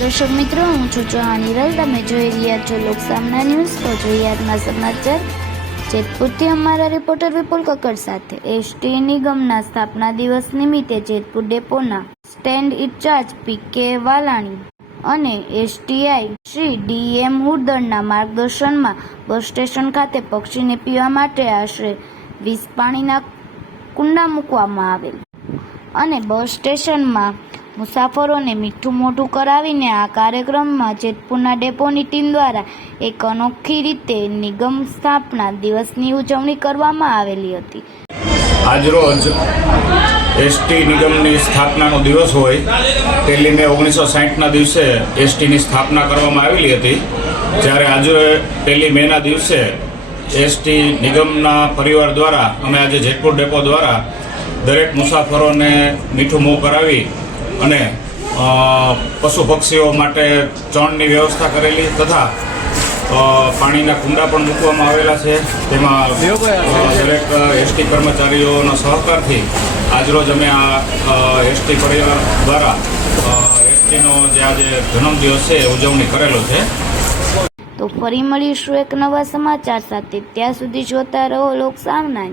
દર્શક મિત્રો, હું છું ચૌહાણ હિરલ. તમે જોઈ રહ્યા છો લોકસામના ન્યૂઝ. તો જોઈએ આજના સમાચાર. જેતપુરથી અમારા રિપોર્ટર વિપુલ કક્કડ સાથે. એસટી નિગમના સ્થાપના દિવસ નિમિત્તે Jetpur ડેપોના stand incharge P K Valani અને એસટીઆઈ શ્રી ડીએમ હુડદળના માર્ગદર્શનમાં બસ સ્ટેશન ખાતે પક્ષીને પીવા માટે આશરે વીસ પાણીના કુંડા મૂકવામાં આવેલ. અને બસ સ્ટેશનમાં મુસાફરોને મીઠું મોઢું કરાવીને આ કાર્યક્રમમાં જેતપુરના ડેપોની ટીમ દ્વારા એક અનોખી રીતે નિગમ સ્થાપના દિવસની ઉજવણી કરવામાં આવેલી હતી. આજરોજ એસટી નિગમની સ્થાપનાનો દિવસ હોય તે લઈને ઓગણીસો સાહીઠના દિવસે એસટીની સ્થાપના કરવામાં આવેલી હતી. જ્યારે આજે પહેલી મેના દિવસે એસટી નિગમના પરિવાર દ્વારા, અમે આજે જેતપુર ડેપો દ્વારા દરેક મુસાફરોને મીઠું મોં કરાવી અને પશુ પક્ષીઓ માટે ચણની વ્યવસ્થા કરેલી તથા પાણીના કુંડા પણ મૂકવામાં આવેલા છે. તેમાં દરેક એસટી કર્મચારીઓના સહકારથી આજરોજ અમે આ એસટી પરિવાર દ્વારા એસટીનો જે આજે જન્મદિવસ છે ઉજવણી કરેલો છે. તો ફરી મળીશું એક નવા સમાચાર સાથે. ત્યાં સુધી જોતા રહો લોક સામના